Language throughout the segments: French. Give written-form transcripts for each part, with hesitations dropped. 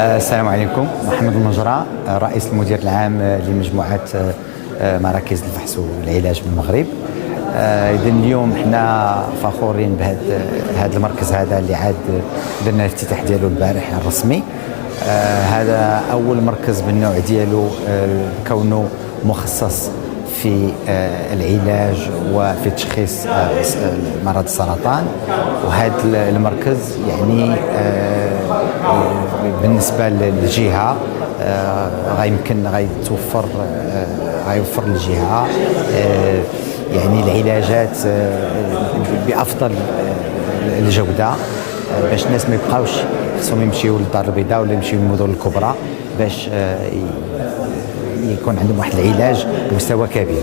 السلام عليكم. محمد المجرى، رئيس المدير العام لمجموعة مراكز الفحص والعلاج بالمغرب. إذا اليوم احنا فخورين بهذا المركز هذا اللي عاد درنا الافتتاح ديالو البارح الرسمي. هذا أول مركز بالنوع ديالو، كونه مخصص في العلاج وفي تشخيص مرض السرطان. وهذا المركز يعني بالنسبة للجهة غيوفر للجهة يعني العلاجات بأفضل الجودة، باش الناس ما يبقاوش خصهم يمشيو للدار البيضاء ولا يمشيو للمدن الكبرى باش يكون عندهم واحد العلاج بمستوى كبير.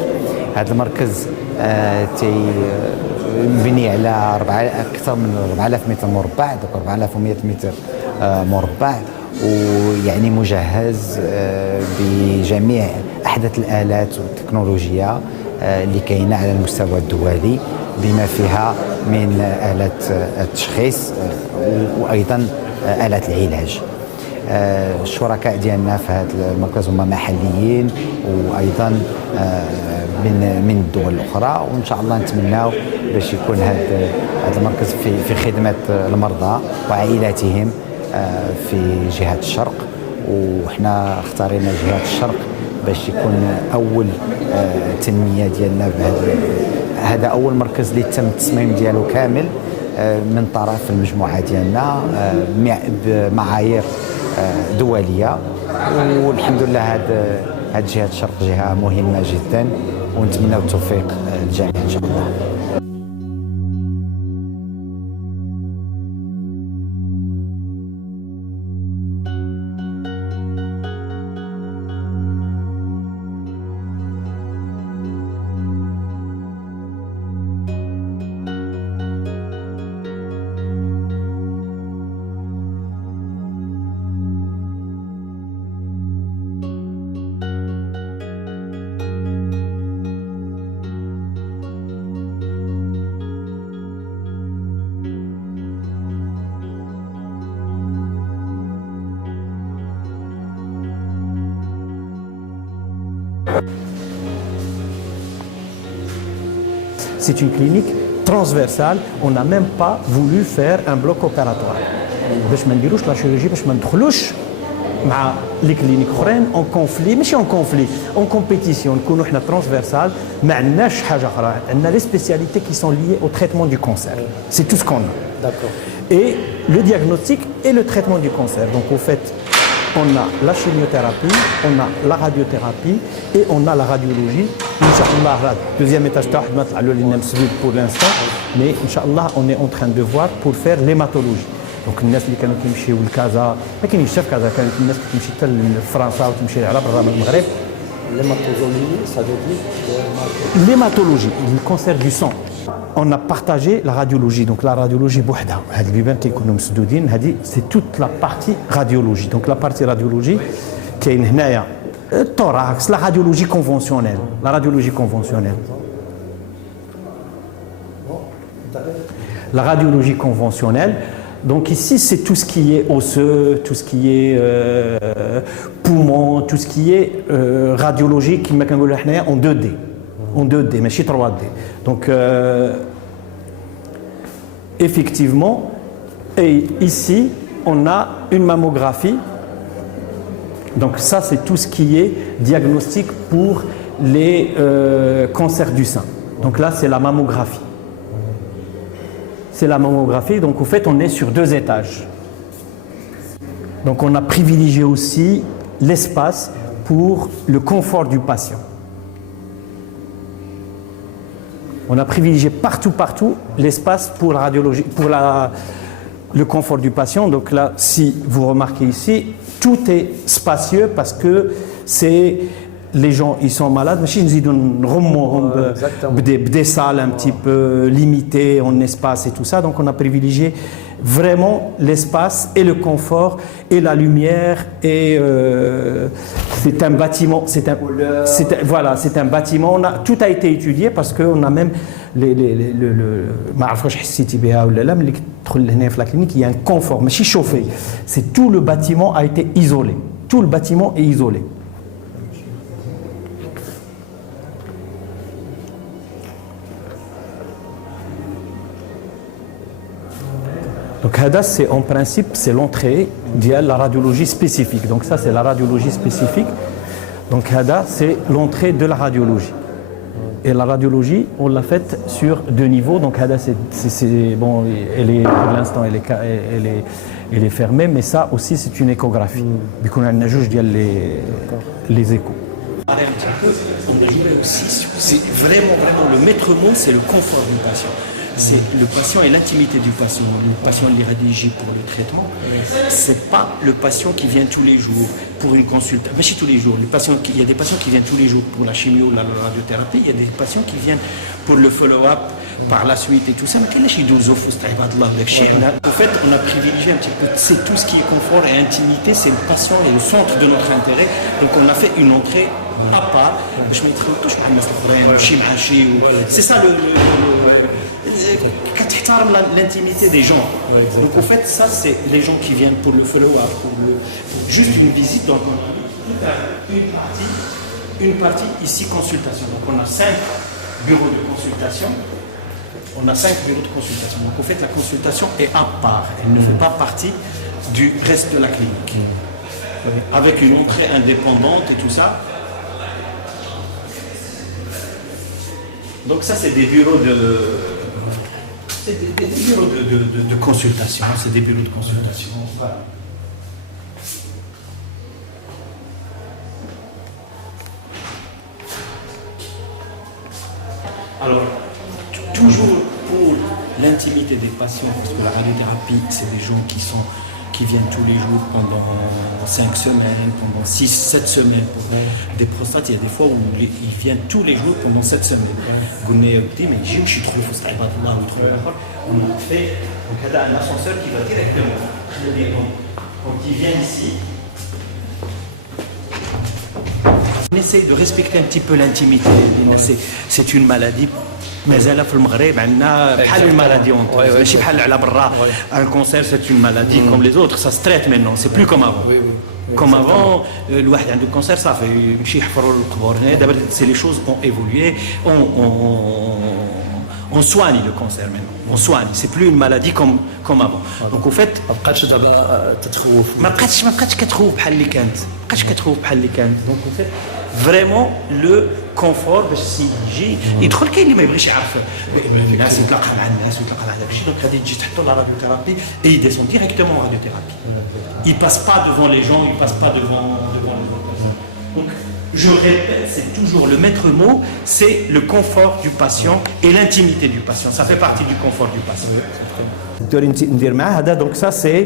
هذا المركز مبني على اكثر من 4000 متر مربع، 4100 متر مربع، ويعني مجهز بجميع احدث الالات والتكنولوجيا اللي كاينه على المستوى الدولي، بما فيها من آلات التشخيص وايضا آلات العلاج. الشركاء ديالنا في هذا المركز هم محليين وايضا من الدول الاخرى، وان شاء الله نتمناو باش يكون هذا المركز في خدمه المرضى وعائلاتهم في جهه الشرق. وحنا اختارينا جهه الشرق باش يكون اول تنميه ديالنا. هذا اول مركز اللي تم التصميم ديالو كامل من طرف المجموعه ديالنا بمعايير دوليه، والحمد لله هذه جهه الشرق جهه مهمه جدا، ونتمنى التوفيق للجميع ان شاء الله. C'est une clinique transversale, on n'a même pas voulu faire un bloc opératoire. باش ما نديروش لا شيروجي، باش ما ندخلوش مع لي كلينيك اخرين اون كونفلي، ماشي اون كونفلي، اون كومبيتيسيون، نكونوا حنا ترانسفيرسال، ما عندناش حاجه اخرى، عندنا لي سبيسياليتي كي سون ليي au traitement du cancer. C'est tout ce qu'on a. D'accord. Et le diagnostic et le traitement du cancer. Donc au fait, on a la chimiothérapie, on a la radiothérapie et on a la radiologie. Inch'Allah, deuxième étage pour l'instant, mais Inch'Allah, on est en train de voir pour faire l'hématologie. Donc الناس اللي كانوا كيمشيو لكازا، ما كاينينش في كازا، كانت الناس كتمشي حتى لفرنسا وتمشي على برا من المغرب. L'hématologie, ça veut dire L'hématologie, le cancer du sang. On a partagé la radiologie, donc la radiologie بوحدها. هاد البيبان كيكونوا مسدودين، هذه c'est toute la partie radiologie. Donc la partie radiologie كاين هنايا التوراكس، la radiologie conventionnelle, la radiologie conventionnelle. La radiologie conventionnelle. Donc ici, c'est tout ce qui est osseux, tout ce qui est poumon, tout ce qui est radiologie qui est en 2D. En 2D, mais chez 3D. Donc, effectivement, et ici, on a une mammographie. Donc ça, c'est tout ce qui est diagnostic pour les cancers du sein. Donc là, c'est la mammographie. C'est la mammographie, donc au fait on est sur 2 étages. Donc on a privilégié aussi l'espace pour le confort du patient. On a privilégié partout l'espace pour la radiologie, pour le confort du patient. Donc là, si vous remarquez ici, tout est spacieux parce que c'est les gens ils sont malades, mais ils ont des salles un petit peu limitées en espace et tout ça, donc on a privilégié vraiment l'espace et le confort et la lumière et c'est un bâtiment, c'est un bâtiment, tout a été étudié parce qu'on a même ما عرف واش حسيتي بها ولا لا ملي تدخل لهنا في لا كلينيك il y a un confort ماشي chauffé c'est tout le bâtiment a été isolé tout le bâtiment est isolé. Donc هذا c'est en principe c'est l'entrée de la radiologie spécifique. Donc ça c'est la radiologie spécifique. Donc هذا c'est l'entrée de la radiologie. Et la radiologie on l'a faite sur 2 niveaux. Donc هذا c'est bon elle est pour l'instant elle est fermée mais ça aussi c'est une échographie. بيكون عندنا جوج ديال les échos. On a joué aussi, c'est vraiment le maître mot, c'est le confort du patient. C'est le patient et l'intimité du patient. Le patient l'irradigie pour le traitement, c'est pas le patient qui vient tous les jours pour une consultation. Mais tous les jours, il y a des patients qui viennent tous les jours pour la chimio, la radiothérapie. Il y a des patients qui viennent pour le follow-up par la suite et tout ça. Mais en fait, on a privilégié un petit peu, c'est tout ce qui est confort et intimité, c'est le patient et le centre de notre intérêt. Donc on a fait une entrée à part. C'est ça l'intimité des gens. Donc en fait, ça c'est les gens qui viennent pour le follow-up, pour juste une visite. Donc on a une partie ici consultation. Donc on a 5 bureaux de consultation. On a 5 bureaux de consultation. Donc en fait, la consultation est à part. Elle ne fait pas partie du reste de la clinique. Avec une entrée indépendante et tout ça. Donc ça c'est des bureaux de... C'est des bureaux de consultation, c'est des bureaux de consultation. Voilà. Alors, toujours pour l'intimité des patients, parce que la radiothérapie, c'est des gens qui viennent tous les jours pendant 5 semaines, pendant 6-7 semaines. Pour des prostates, il y a des fois où ils viennent tous les jours pendant 7 semaines. Mais je suis trop on a fait donc, un ascenseur qui va directement. Quand ils viennent ici, on essaye de respecter un petit peu l'intimité. C'est une maladie. مازال في المغرب عندنا بحال une maladie honteuse ماشي بحال على برا un cancer c'est une maladie comme les autres ça se traite maintenant c'est plus comme avant comme avant الواحد عنده cancer صافي يمشي يحفروا القبور دابا c'est les choses ont évolué on soigne le cancer maintenant on soigne c'est plus une maladie comme avant donc au fait ما بقاتش دابا تتخوف ما بقاتش كتخوف بحال اللي كانت donc au fait vraiment le confort باش السيد يجي يدخل كاين اللي ما يبغيش يعرف الناس يتلاقى مع الناس ويتلاقى مع داكشي دونك غادي تجي تحطوا لا راديوثيرابي et il descend directement en radiothérapie il passe pas devant les gens il passe pas devant les autres donc je répète c'est toujours le maître mot c'est le confort du patient et l'intimité du patient ça fait partie du confort du patient. Donc ça c'est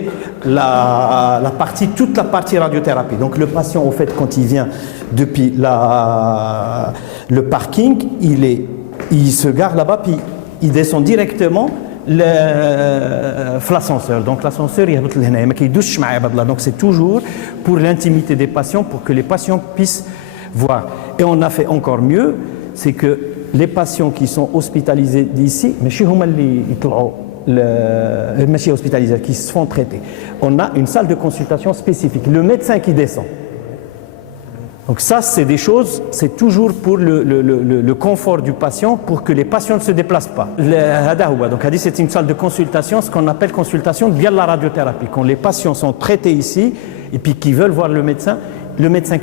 la partie, toute la partie radiothérapie. Donc le patient au fait quand il vient depuis le parking, il se gare là-bas puis il descend directement l'ascenseur. Donc l'ascenseur donc c'est toujours pour l'intimité des patients pour que les patients puissent voir. Et on a fait encore mieux, c'est que les patients qui sont hospitalisés d'ici, mais chez les hospitalisés qui se font traiter. On a une salle de consultation spécifique, le médecin qui descend. Donc ça, c'est des choses, c'est toujours pour le confort du patient, pour que les patients ne se déplacent pas. Donc c'est une salle de consultation, ce qu'on appelle consultation via la radiothérapie. Quand les patients sont traités ici, et puis qui veulent voir le médecin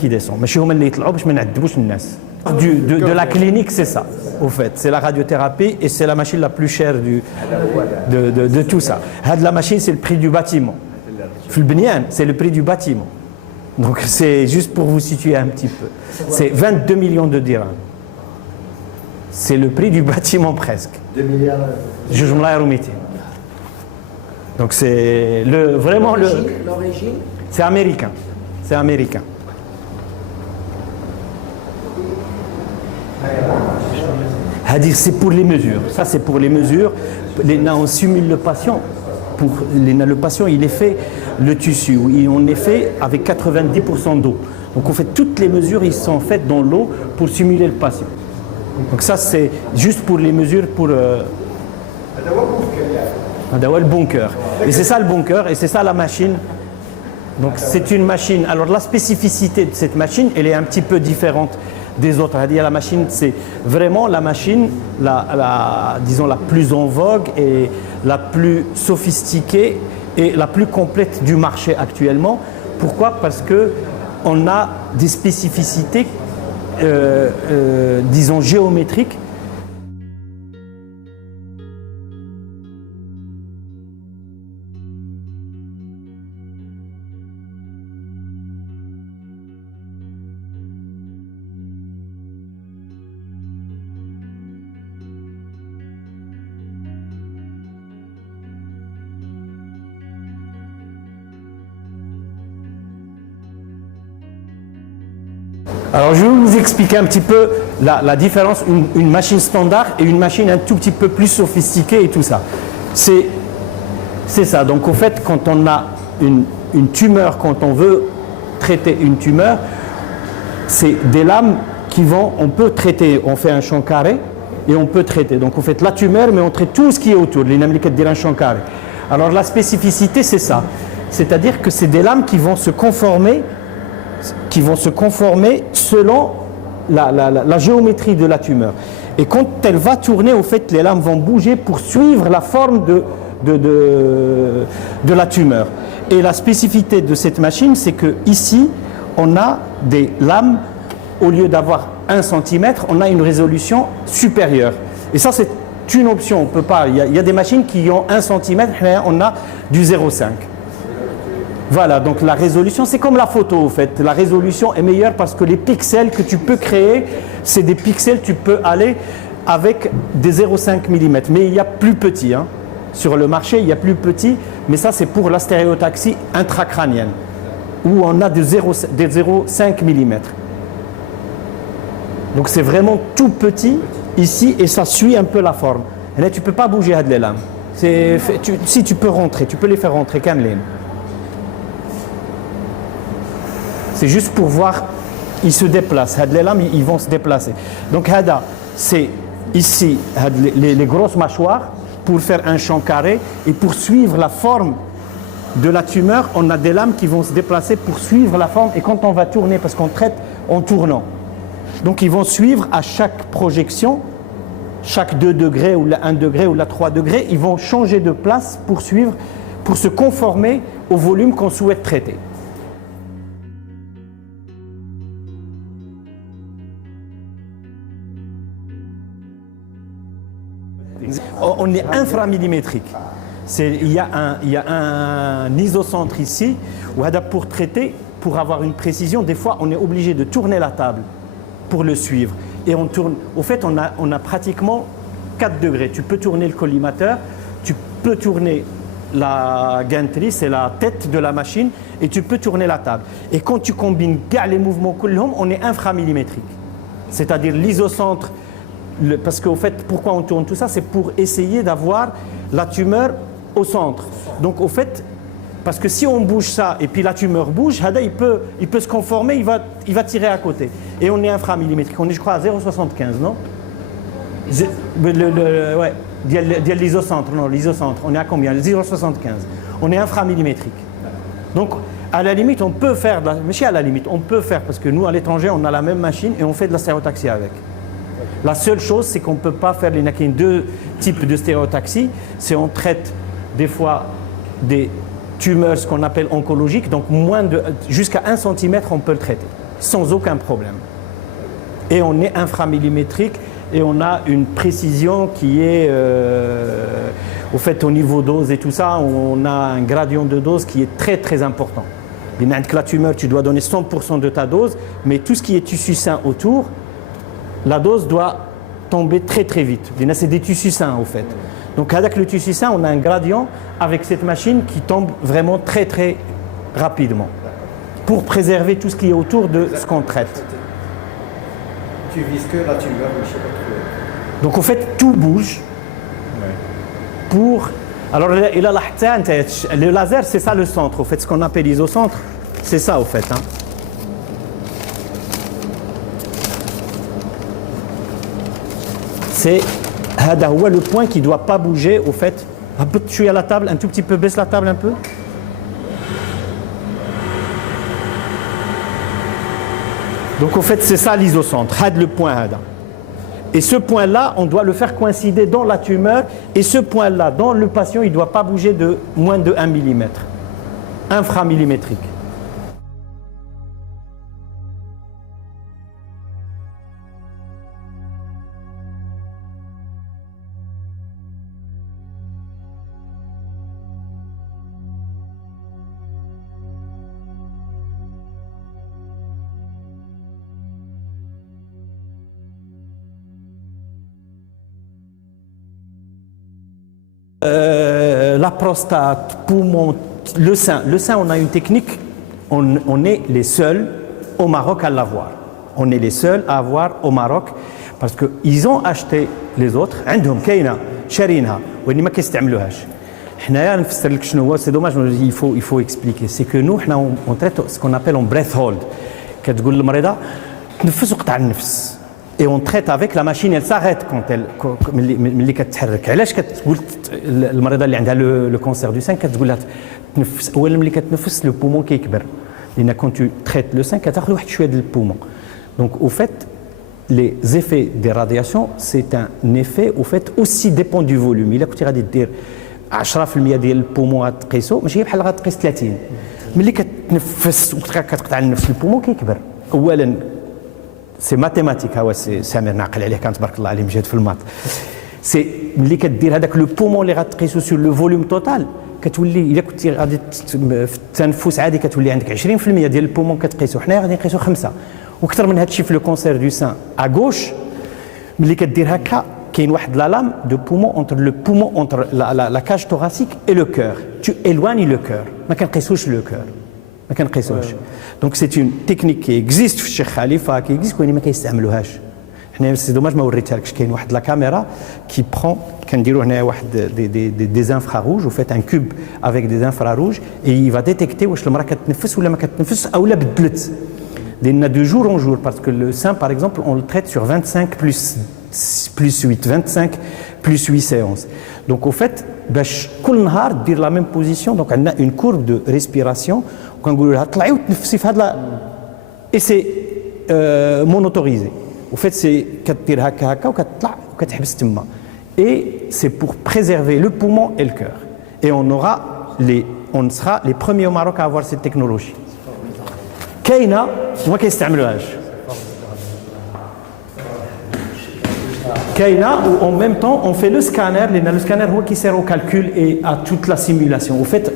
qui descend. De la clinique, c'est ça, au fait. C'est la radiothérapie et c'est la machine la plus chère de tout ça. La machine, c'est le prix du bâtiment. C'est le prix du bâtiment. Donc c'est juste pour vous situer un petit peu. C'est 22 millions de dirhams. C'est le prix du bâtiment presque. 2 milliards. Donc c'est vraiment le... L'origine C'est américain. C'est américain. C'est pour les mesures. Ça, c'est pour les mesures. On simule le patient. Le patient, il est fait le tissu. On est fait avec 90% d'eau. Donc, on fait toutes les mesures, ils sont faites dans l'eau pour simuler le patient. Donc ça c'est juste pour les mesures pour le bunker. Et c'est ça le bunker et c'est ça la machine. Donc c'est une machine. Alors la spécificité de cette machine, elle est un petit peu différente des autres. C'est-à-dire la machine, c'est vraiment la machine, disons la plus en vogue et la plus sophistiquée et la plus complète du marché actuellement. Pourquoi? Parce que on a des spécificités, disons géométriques. Alors je vais vous expliquer un petit peu la différence, une machine standard et une machine un tout petit peu plus sophistiquée et tout ça. C'est ça, donc au fait quand on a une tumeur, quand on veut traiter une tumeur, c'est des lames on peut traiter, on fait un champ carré et on peut traiter. Donc on fait la tumeur mais on traite tout ce qui est autour, les namliquettes dire un champ carré. Alors la spécificité c'est ça, c'est-à-dire que c'est des lames qui vont se conformer selon la géométrie de la tumeur. Et quand elle va tourner, au fait, les lames vont bouger pour suivre la forme de la tumeur. Et la spécificité de cette machine, c'est que ici, on a des lames, au lieu d'avoir 1 cm, on a une résolution supérieure. Et ça, c'est une option. On peut pas. Il y a des machines qui ont 1 cm, on a du 0,5. Voilà, donc la résolution, c'est comme la photo en fait. La résolution est meilleure parce que les pixels que tu peux créer, c'est des pixels, tu peux aller avec des 0,5 mm. Mais il y a plus petit. Hein. Sur le marché, il y a plus petit, mais ça c'est pour la stéréotaxie intracrânienne, où on a des 0,5 mm. Donc c'est vraiment tout petit ici et ça suit un peu la forme. Et là, tu ne peux pas bouger à les lames. Si tu peux rentrer, tu peux les faire rentrer kamlin. C'est juste pour voir, ils se déplacent. Les lames, ils vont se déplacer. Donc, c'est ici les grosses mâchoires pour faire un champ carré et pour suivre la forme de la tumeur, on a des lames qui vont se déplacer pour suivre la forme. Et quand on va tourner, parce qu'on traite en tournant, donc ils vont suivre à chaque projection, chaque 2 degrés ou la 1 degré ou la 3 degrés, ils vont changer de place pour suivre, pour se conformer au volume qu'on souhaite traiter. On est inframillimétrique. Il y a un isocentre ici, où pour traiter, pour avoir une précision, des fois on est obligé de tourner la table pour le suivre. Et on tourne. Au fait, on a pratiquement 4 degrés. Tu peux tourner le collimateur, tu peux tourner la gantry, c'est la tête de la machine, et tu peux tourner la table. Et quand tu combines les mouvements, on est inframillimétrique. C'est-à-dire l'isocentre. Parce qu'au fait, pourquoi on tourne tout ça? C'est pour essayer d'avoir la tumeur au centre. Donc au fait, parce que si on bouge ça et puis la tumeur bouge, il peut se conformer, il va tirer à côté. Et on est inframillimétrique. On est, je crois, à 0,75, non? Ouais, l'isocentre, non, l'isocentre. On est à combien? 0,75. On est inframillimétrique. Donc, à la limite, on peut faire, mais à la limite, on peut faire, parce que nous, à l'étranger, on a la même machine et on fait de la stéréotaxie avec. La seule chose, c'est qu'on ne peut pas faire les 2 types de stéréotaxie. C'est on traite des fois des tumeurs, ce qu'on appelle oncologiques, donc jusqu'à 1 cm, on peut le traiter, sans aucun problème. Et on est inframillimétrique et on a une précision qui est, au fait, au niveau dose et tout ça, on a un gradient de dose qui est très très important. Avec la tumeur, tu dois donner 100% de ta dose, mais tout ce qui est tissu sain autour, la dose doit tomber très très vite. C'est des tissus sains au fait. Donc avec le tissu sain, on a un gradient avec cette machine qui tombe vraiment très très rapidement pour préserver tout ce qui est autour de ce qu'on traite. Tu vises que la tumeur, mais je sais pas trop. Donc au fait, tout bouge pour... Alors le laser, c'est ça le centre. Au fait, ce qu'on appelle l'isocentre, c'est ça au fait. Hein. c'est هذا هو le point qui doit pas bouger au fait. هبط شويه la table un tout petit peu, baisse la table un peu. Donc au fait c'est ça l'isocentre, هذا le point هذا. Et ce point-là, on doit le faire coïncider dans la tumeur. Et ce point-là, dans le patient, il ne doit pas bouger de moins de 1 mm. Inframillimétrique. La prostate, poumon, le sein. Le sein, on a une technique, on est les seuls au Maroc à l'avoir. On est les seuls à avoir au Maroc parce qu'ils ont acheté les autres. عندهم كاينة شارينها وإني ما كيستعملوهاش. حنايا نفسر لك شنو هو. C'est dommage, il faut expliquer. C'est que nous, on traite ce qu'on appelle en breath hold. كتقول للمريضة تنفس وقطع النفس. Et on traite avec la machine, elle s'arrête quand elle ملي كتحرك. علاش كتقول المريضه اللي عندها لو كونسير دو سان كتقول لها تنفس اولا ملي كتنفس لو بومون كيكبر لان كون تو تريت لو سان كتاخذ واحد شويه ديال البومون. دونك او فيت les effets des radiations c'est un effet au fait aussi dépend du volume. الا كنتي غادي دير 10% ديال البومون غتقيسو ماشي بحال غتقيس 30. ملي كتنفس وكتقطع النفس البومون كيكبر. اولا سي ماتيماتيك هو سي سامر ناقل عليه كان تبارك الله عليه مجهد في المات. سي ملي كدير هذاك لو بومون اللي غتقيسو سور لو فوليوم توتال كتولي الا كنتي غادي في التنفس عادي كتولي عندك 20% ديال البومون كتقيسو. حنايا غادي نقيسو 5 وكثر من هذا الشيء في لو كونسير دو سان ا غوش. ملي كدير هكا كاين واحد لا لام دو بومون اونتر لو بومون اونتر لا كاج توغاسيك اي لو كور. تو éloignes لو كور ما كنقيسوش لو كور ما كنقيسوش. دونك سي اون تكنيك كي اكزيست في الشيخ خليفه كي اكزيست ولكن ما كيستعملوهاش. حنا سي دوماج ما وريتها لكش. كاين واحد لا كاميرا كي برون كنديروا هنا واحد دي انفراروج وفات ان كوب افيك دي انفراروج اي يفا ديتيكتي واش المراه كتنفس ولا ما كتنفس او لا بدلت. لان دو جور اون جور باسكو لو سان باغ اكزومبل اون لو تريت سور 25 بلس 8 25 بلس 8 séances. دونك او فات باش كل نهار دير لا ميم بوزيسيون. دونك عندنا اون كورب دو ريسبيراسيون وكنقولوا لها طلعي وتنفسي في هذا اي سي مونوتوريزي. وفات سي كدير هكا وكتطلع وكتحبس تما. اي سي بور بريزيرفي لو بومون اي الكور. اي on sera les premiers au Maroc à avoir cette technologie. كاينه وما كيستعملوهاش. كاينه و en même temps on fait le scanner لان لو سكانر هو كيسير au calcul et à toute la simulation. وفات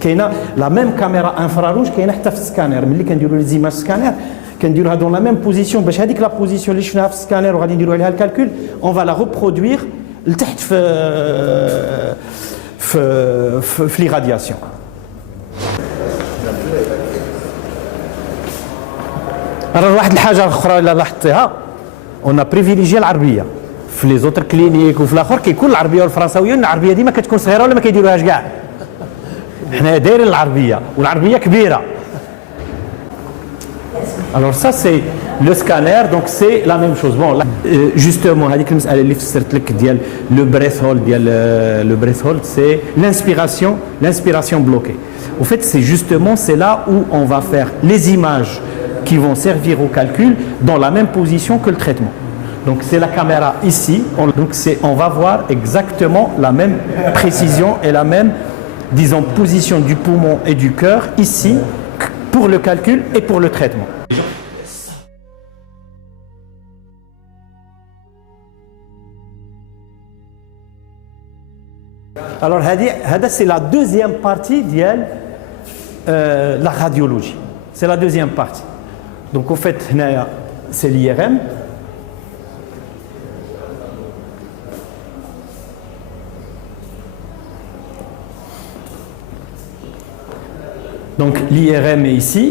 كاينه لا ميم كاميرا انفراروج كاينه حتى في السكانر. ملي كنديروا لي زيماج سكانر كنديروها دون لا ميم بوزيسيون باش هذيك لا بوزيسيون اللي شفناها في السكانر وغادي نديروا عليها الكالكول اون فا لا ريبرودوير لتحت في لي رادياسيون. راه واحد الحاجه اخرى اللي لاحظتيها اون بريفيليجي العربيه في لي زوتر كلينيك وفي الاخر كيكون العربيه والفرنساويه. العربيه ديما كتكون صغيره ولا ما كيديروهاش كاع. حنا دايرين العربيه والعربيه كبيره. Alors ça c'est le scanner, donc c'est la même chose. Bon là, justement هذيك المساله اللي فسرت لك ديال لو بريث هولد ديال لو بريث هولد سي l'inspiration bloquée. Au fait c'est justement c'est là où on va faire les images qui vont servir au calcul dans la même position que le traitement. Donc c'est la caméra ici, on va voir exactement la même précision et la même, disons, position du poumon et du cœur ici pour le calcul et pour le traitement. Alors c'est la deuxième partie de la radiologie. C'est la deuxième partie. Donc au fait c'est l'IRM. Donc l'IRM est ici.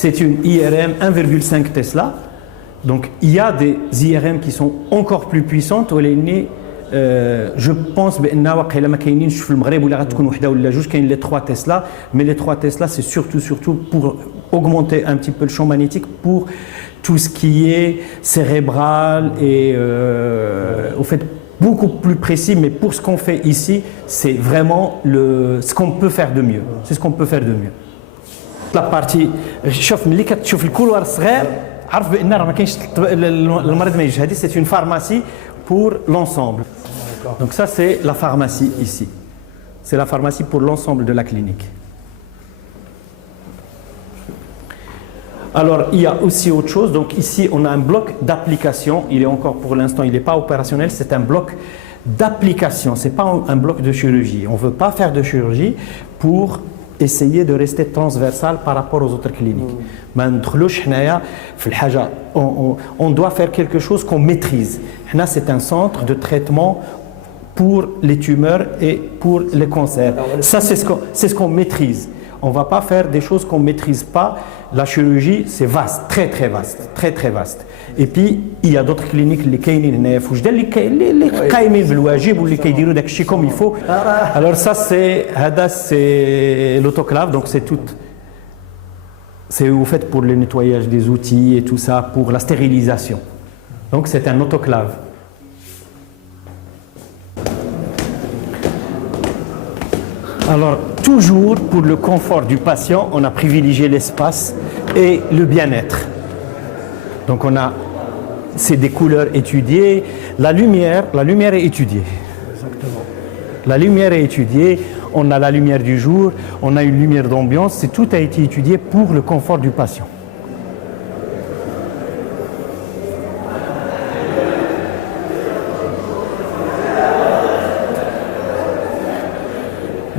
C'est une IRM 1,5 Tesla. Donc il y a des IRM qui sont encore plus puissantes. Je pense بان واقيلا ما كاينينش في المغرب ولا غتكون وحده ولا جوج. كاين لي 3 تسلا مي لي 3 تسلا سي surtout pour augmenter un petit peu le champ magnétique pour tout ce qui est cérébral et au fait beaucoup plus précis, mais pour ce qu'on fait ici, c'est vraiment ce qu'on peut faire de mieux. C'est ce qu'on peut faire de mieux. La partie, شوف ملي كتشوف الكولوار الصغير عرف بان راه ما كاينش المريض ما يجيش. هذه c'est une pharmacie pour l'ensemble. Donc ça c'est la pharmacie ici. C'est la pharmacie pour l'ensemble de la clinique. Alors, il y a aussi autre chose. Donc ici, on a un bloc d'application. Il est encore, pour l'instant, il n'est pas opérationnel. C'est un bloc d'application. Ce n'est pas un bloc de chirurgie. On ne veut pas faire de chirurgie pour essayer de rester transversal par rapport aux autres cliniques. On doit faire quelque chose qu'on maîtrise. C'est un centre de traitement pour les tumeurs et pour les cancers. Ça, c'est ce qu'on maîtrise. On ne va pas faire des choses qu'on ne maîtrise pas. La chirurgie, c'est vaste, très très vaste, très très vaste. Et puis, il y a d'autres cliniques اللي كاينين هنايا في وجدة اللي قايمين بالواجب واللي كيديروا داك الشيء comme il faut. Alors ça, c'est l'autoclave, donc c'est au fait pour le nettoyage des outils et tout ça, pour la stérilisation. Donc c'est un autoclave. Alors, toujours pour le confort du patient, on a privilégié l'espace et le bien-être. Donc, c'est des couleurs étudiées. La lumière est étudiée. Exactement. La lumière est étudiée. On a la lumière du jour, on a une lumière d'ambiance. Tout a été étudié pour le confort du patient.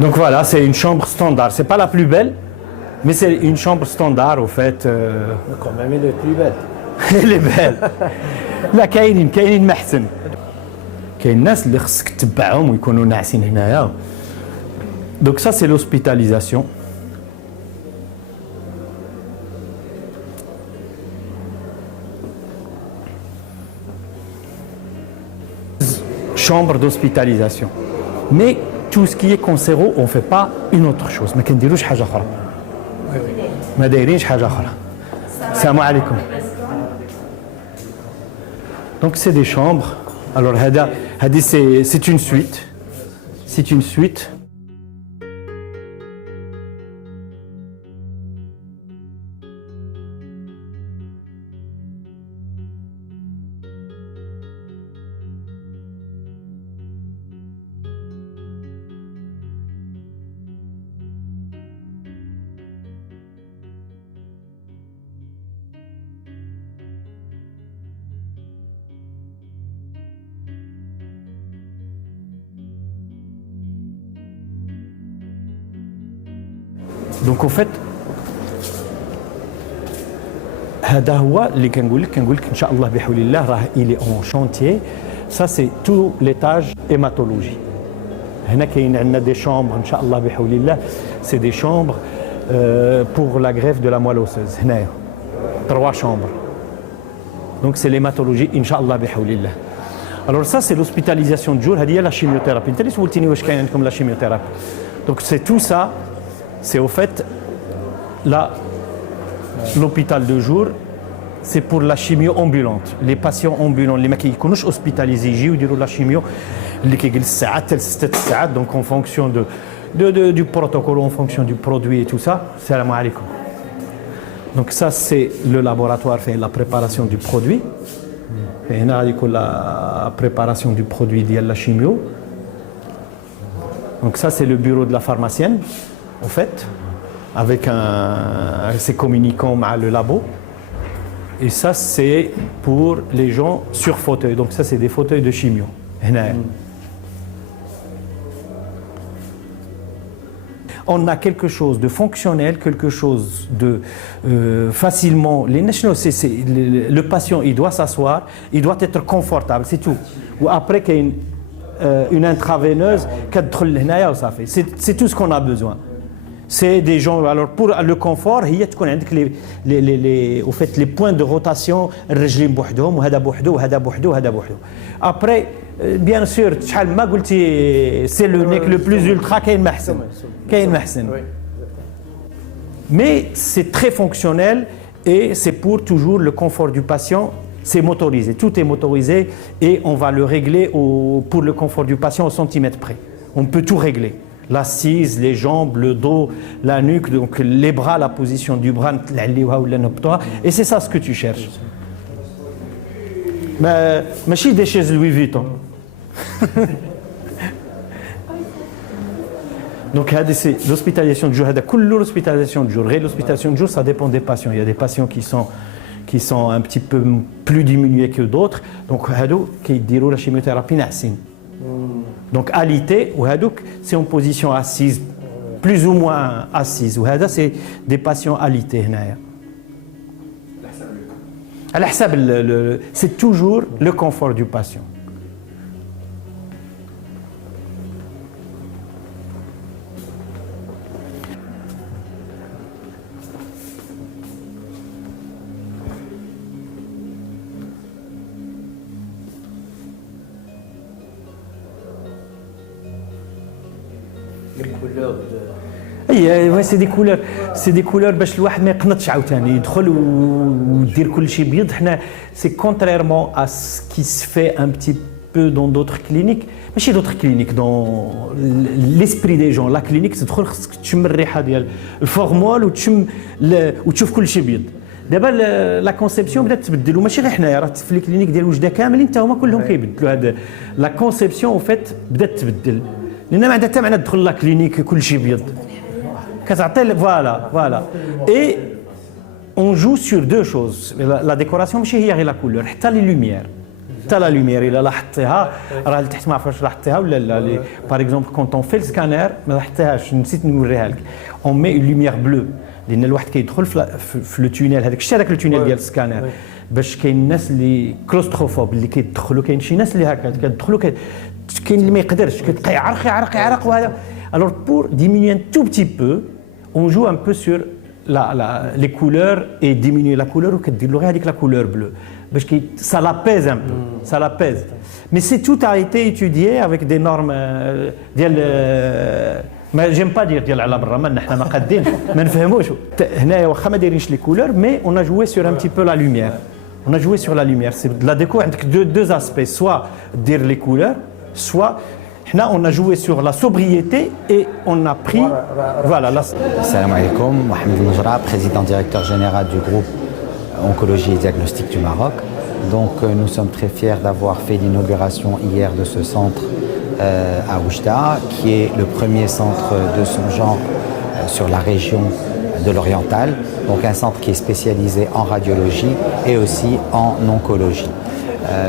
Donc voilà, c'est une chambre standard. C'est pas la plus belle, mais c'est une chambre standard au fait. Quand même, elle est plus belle. Elle est belle. لا كاينين محسن. كاين الناس اللي خصك تتبعهم ويكونوا ناعسين هنايا. Donc ça c'est l'hospitalisation. Chambre d'hospitalisation. Mais tout ce qui est cancéro, on ne fait pas une autre chose. ما كنديروش حاجة أخرى. ما دايرينش حاجة أخرى. السلام عليكم. Donc c'est des chambres. Alors c'est une suite. C'est une suite. Donc en fait هذا هو اللي كنقول لك ان شاء الله بحول الله راه il est en chantier. Ça c'est tout l'étage hématologie. هنا كاين عندنا des chambres ان شاء الله بحول الله. C'est des chambres pour la greffe de la moelle osseuse. هنايا 3 chambres. Donc c'est l'hématologie ان شاء الله بحول الله. Alors ça c'est l'hospitalisation de jour. هذه هي la chimiothérapie. انت اللي سولتيني واش كاين عندكم la chimiothérapie. Donc c'est tout ça. C'est au fait, là, l'hôpital de jour, c'est pour la chimio ambulante. Les patients ambulants, les mecs qui ne sont pas hospitalisés, ils font la chimio, les qui donc en fonction du protocole, en fonction du produit et tout ça. Salam alaikum. Donc ça, c'est le laboratoire fait la préparation du produit. Et la préparation du produit de la chimio. Donc ça, c'est le bureau de la pharmacienne. En fait, avec ses communicants avec le labo. Et ça, c'est pour les gens sur fauteuil. Donc ça, c'est des fauteuils de chimio. On a quelque chose de fonctionnel, quelque chose de facilement... Le patient, il doit s'asseoir, il doit être confortable, c'est tout. Ou après qu'il y ait une intraveineuse, c'est tout ce qu'on a besoin. C'est des gens, alors pour le confort, il y a au fait les points de rotation, après, bien sûr, c'est le nec le plus ultra mais c'est très fonctionnel et c'est pour toujours le confort du patient. C'est motorisé, tout est motorisé et on va le régler pour le confort du patient au centimètre près. On peut tout régler. L'assise, les jambes, le dos, la nuque, donc les bras, la position du bras, et c'est ça ce que tu cherches. Mais ماشي des chaises Louis Vuitton. Donc c'est l'hospitalisation de jour, l'hospitalisation de jour. L'hospitalisation de jour, ça dépend des patients. Il y a des patients qui sont un petit peu plus diminués que d'autres. Donc la chimiothérapie ناعسين. Donc alité ou c'est en position assise, plus ou moins assise. Ou c'est des patients alités هنايا. على حساب c'est toujours le confort du patient. Les couleurs de... سي دي كولور باش الواحد ما يقنطش عاوتاني يدخل ويدير كل شيء بيض. حنا سي كونتريرمون ا سكي se fait un petit peu dans d'autres cliniques. ماشي d'autres cliniques dans l'esprit des gens. La clinique تدخل خصك تشم الريحه ديال الفورمول وتشوف كل شيء بيض. دابا لا كونسيبسيون بدات تبدل وماشي غير حنايا راه في الكلينيك ديال وجده كاملين حتى هما كلهم كيبدلوا. هذا لا كونسيبسيون فيت بدات تبدل لان ما عندها حتى معنى تدخل لا كلينيك كل شيء بيض. Voilà. Et on joue sur deux choses. La décoration, ماشي هي غير la couleur, حتى les lumières. حتى la lumière, إلا لاحظتيها راه لتحت ما عرفتش لاحظتيها ولا لا. Par exemple, quand on fait le scanner, ما لاحظتيهاش نسيت نوريها لك. On met une lumière bleue. لأن الواحد كيدخل في لو تونيل هذاك، شتي هذاك لو تونيل ديال السكانر باش كاين الناس اللي كلوستروفوب اللي كيدخلوا، كاين شي ناس اللي هكا كيدخلوا كاين اللي ما يقدرش كيبقى يعرق وهذا. Alors pour diminuer un tout petit peu, on joue un peu sur les couleurs et diminuer la couleur ou كدير له غير هذيك la couleur bleue باش ça l'apaise un peu, ça l'apaise. Mais c'est tout a été étudié avec des normes ديال ما جيم با دير ديال على برا ما حنا ما قادينش ما نفهموش هنايا واخا ما دايرينش لي كولور مي on a joué sur un petit peu la lumière. On a joué sur la lumière. C'est de la déco عندك deux aspects, soit dire les couleurs, soit Là, on a joué sur la sobriété et on a pris. Voilà. Salam alaikum, Mohamed Noujra, président directeur général du groupe Oncologie et Diagnostic du Maroc. Donc, nous sommes très fiers d'avoir fait l'inauguration hier de ce centre à Oujda, qui est le premier centre de son genre sur la région de l'Oriental. Donc, un centre qui est spécialisé en radiologie et aussi en oncologie.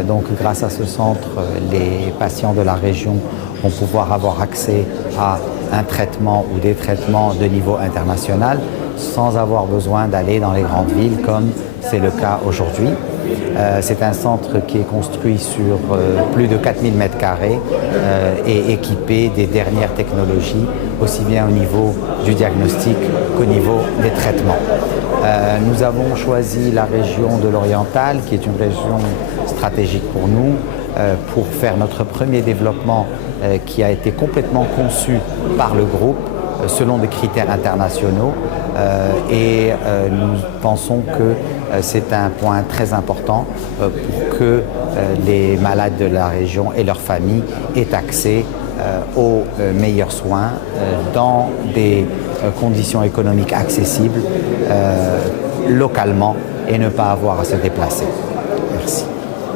Donc, grâce à ce centre, les patients de la région vont pouvoir avoir accès à un traitement ou des traitements de niveau international sans avoir besoin d'aller dans les grandes villes comme c'est le cas aujourd'hui. C'est un centre qui est construit sur plus de 4000 m² et équipé des dernières technologies, aussi bien au niveau du diagnostic qu'au niveau des traitements. Nous avons choisi la région de l'Oriental, qui est une région stratégique pour nous, pour faire notre premier développement qui a été complètement conçu par le groupe selon des critères internationaux et nous pensons que c'est un point très important pour que les malades de la région et leurs familles aient accès aux meilleurs soins dans des conditions économiques accessibles localement et ne pas avoir à se déplacer.